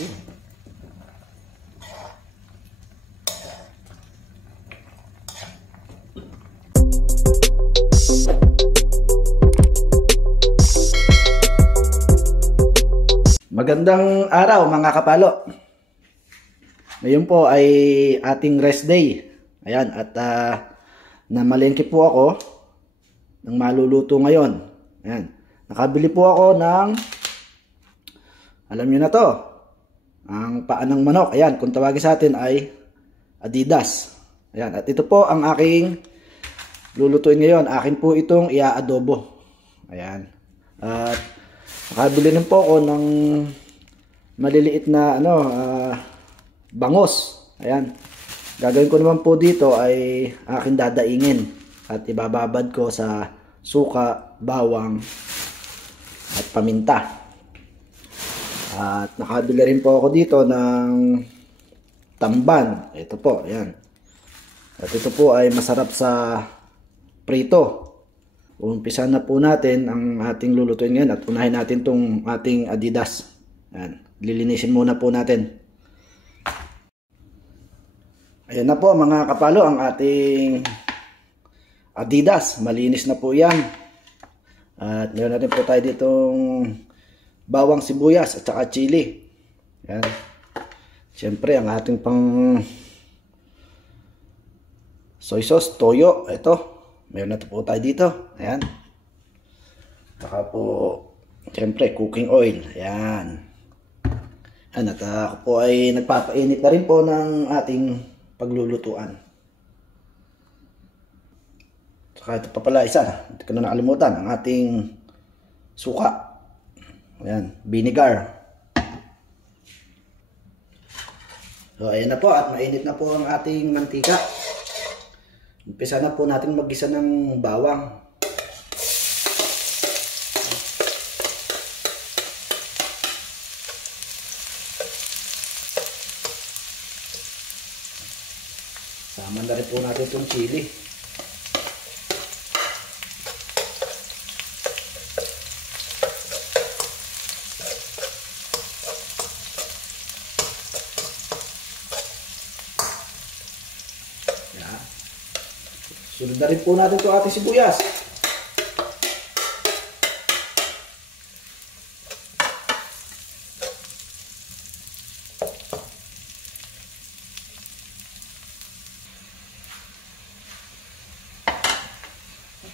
Magandang araw mga kapalo. Ngayon po ay ating rest day. Ayan, at namalengke po ako ng maluluto ngayon. Ayan, nakabili po ako ng, alam nyo na to, ang paa ng manok. Ayan, kung tawagin sa atin ay Adidas. Ayan, at ito po ang aking lulutuin ngayon. Akin po itong ia-adobo. Ayan, at nakabili rin po ako ng maliliit na bangos. Ayan. Gagawin ko naman po dito ay aking dadaingin at ibababad ko sa suka, bawang at paminta. At nakabili rin po ako dito ng tamban. Ito po, ayan. At ito po ay masarap sa prito. Umpisa na po natin ang ating lulutuin ngayon at unahin natin tong ating Adidas. Ayan. Lilinisin muna po natin. Ayan na po mga kapalo ang ating Adidas. Malinis na po yan. At meron natin po tayo ditong bawang sibuyas at saka chili. Ayan. Siyempre ang ating pang soy sauce, toyo. Ito. Meron na po tayo dito. Ayan. Saka po siyempre cooking oil. Ayan. At ako po ay nagpapainit na rin po ng ating paglulutuan. Saka ito pa pala isa, hindi ko na nakalimutan, ang ating suka. Ayan, vinegar. So ayan na po at mainit na po ang ating mantika. Umpisa na po natin maggisa ng bawang. Sama na rin po natin itong chili. Yan. Sunod na rin po natin itong ating sibuyas.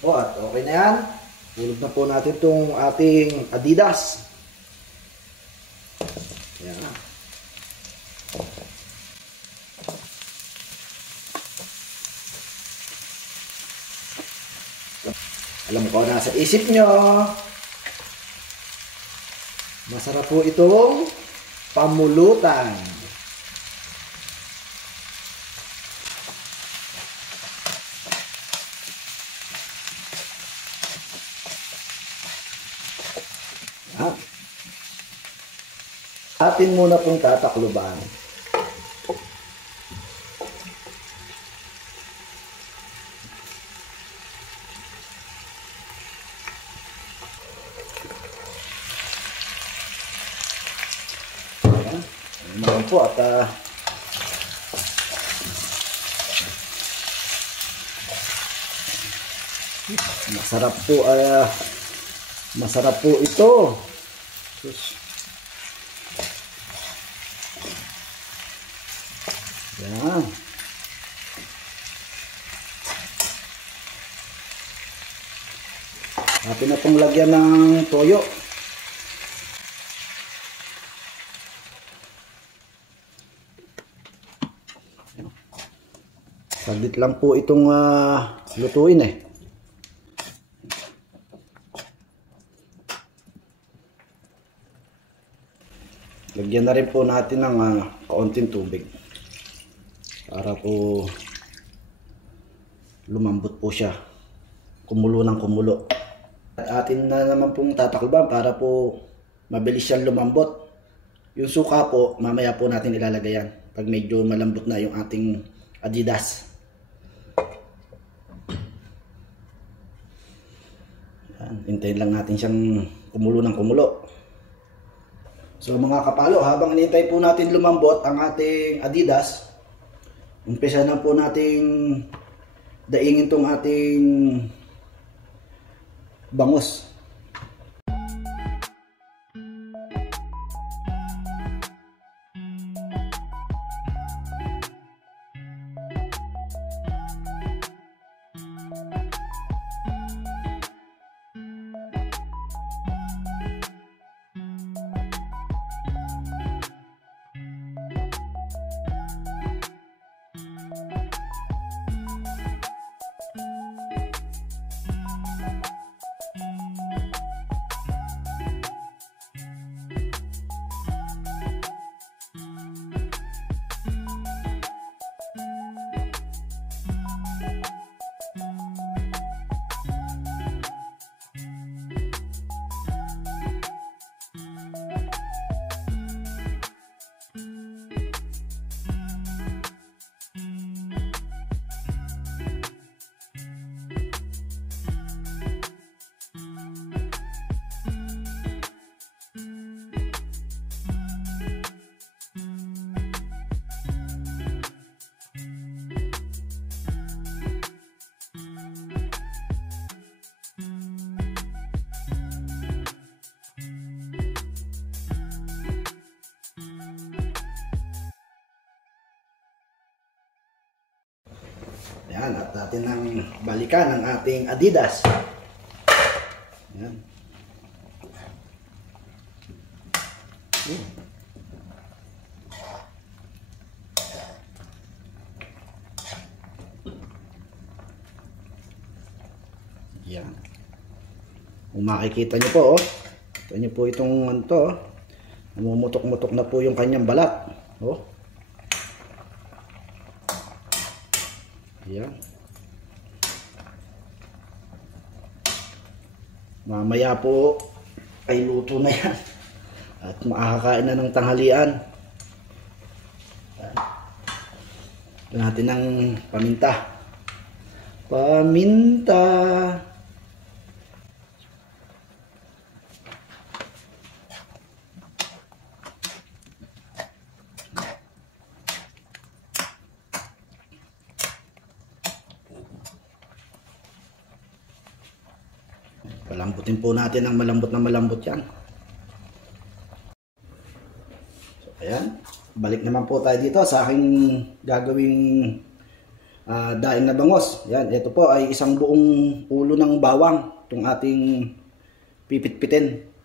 O, at okay na yan. Hulog na po natin itong ating Adidas. Yan. Alam ko nasa isip nyo, masarap po itong pamulutan. Atin muna pong tatakluban. Ayan. Ayan po at masarap po ito. Yan. Atin na pong lagyan ng toyo. Saglit lang po itong lutuin eh. Lagyan na rin po natin ng kaunting tubig para po lumambot po siya, kumulo ng kumulo. At atin na naman pong tatakluban para po mabilis siyang lumambot. Yung suka po mamaya po natin ilalagay yan pag medyo malambot na yung ating Adidas. Yan, hintayin lang natin siyang kumulo ng kumulo. So mga kapalo, habang inintay po natin lumambot ang ating Adidas, umpisa na po nating daingin tong ating bangus. Yan, at natin ang balikan ang ating Adidas. Yan. Yan. Kung makikita nyo po, oh. Ito nyo po itong to, oh. Namumutok-mutok na po yung kanyang balat. Oh. Yan. Mamaya po ay luto na yan. At makakakain na ng tanghalian. Ito natin ang paminta. Paminta. Palambutin po natin ang malambot na malambot yan. So, ayan. Balik naman po tayo dito sa aking gagawing daing na bangos. Yan, ito po ay isang buong ulo ng bawang. Itong ating pipit-pitin.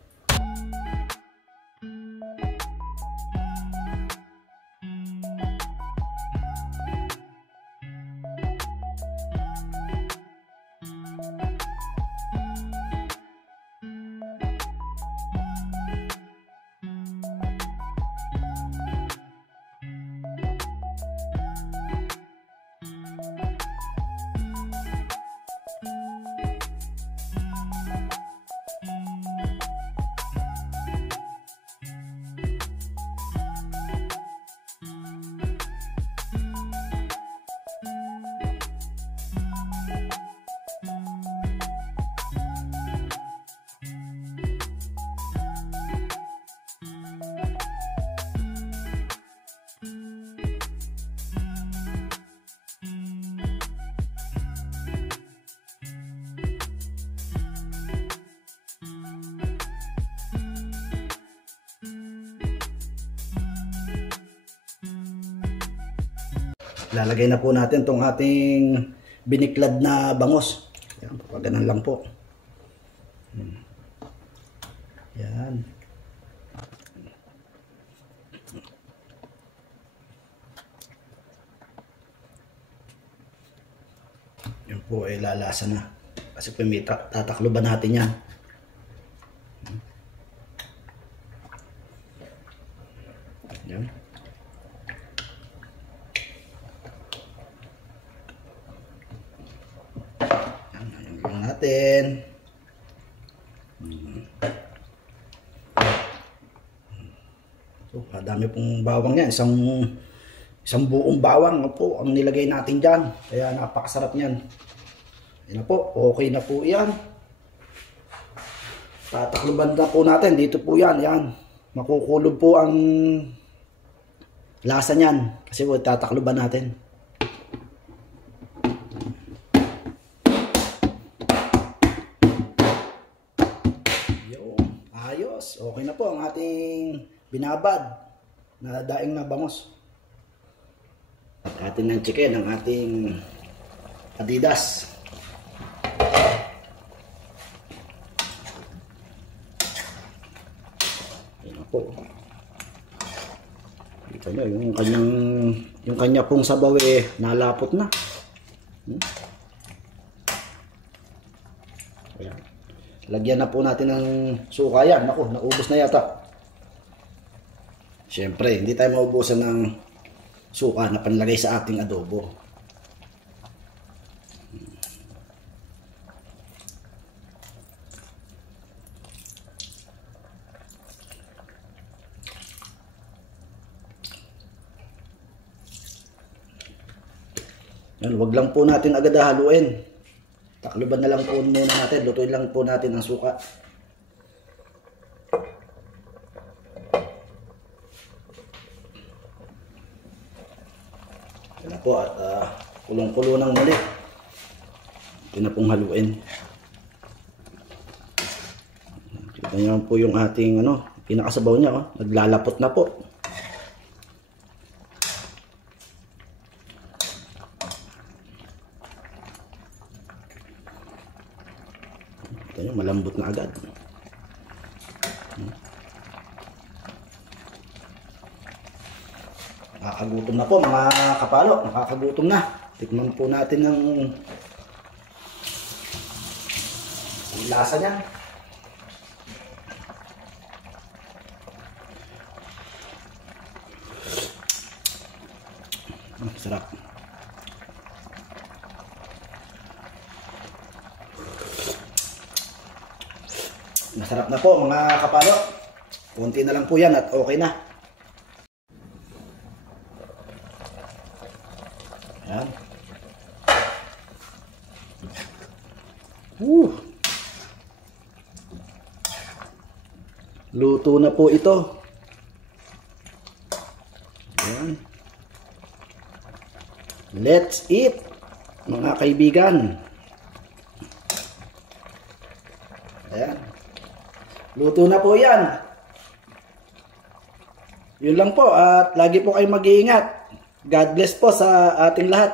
Lalagay na po natin itong ating biniklad na bangos. Yan, paganan lang po. Yan. Yan po ay lalasa na. Kasi po may tatakloban natin yan. Yan. Natin. So, dami pong bawang yan. Isang buong bawang po ang nilagay natin dyan. Kaya napakasarap yan. Yan na po. Okay na po yan. Tatakloban na po natin. Dito po yan. Yan. makukulob po ang lasa niyan kasi po tatakloban natin. Ayos, okay na po ang ating binabad na daing na bangos. At atin ng chicken ang ating Adidas. Ayan na po. Ito na yung kanya pong sabaw nalapot na. Ayan. Lagyan na po natin ng suka yan. Naku, naubos na yata. Siyempre, hindi tayo maubusan ng suka na panlagay sa ating adobo. Yan, wag lang po natin agad haluin. Takluban na lang po muna natin. Lutuin lang po natin ang suka. Yan na po at kulong-kulo ng muli. Ito na pong haluin. Kita nyo po yung ating pinakasabaw niya. Naglalapot na po. Ito nyo, malambot na agad. Nakakagutom na po mga kapalo. Nakakagutom na. Tikman po natin ang lasa niya. Sarap. Masarap na po mga kapalo. Kunti na lang po yan at okay na. Ayan. Luto na po ito. Ayan. Let's eat, mga kaibigan. Ayan. Luto na po yan. Yun lang po at lagi po kayong mag-iingat. God bless po sa ating lahat.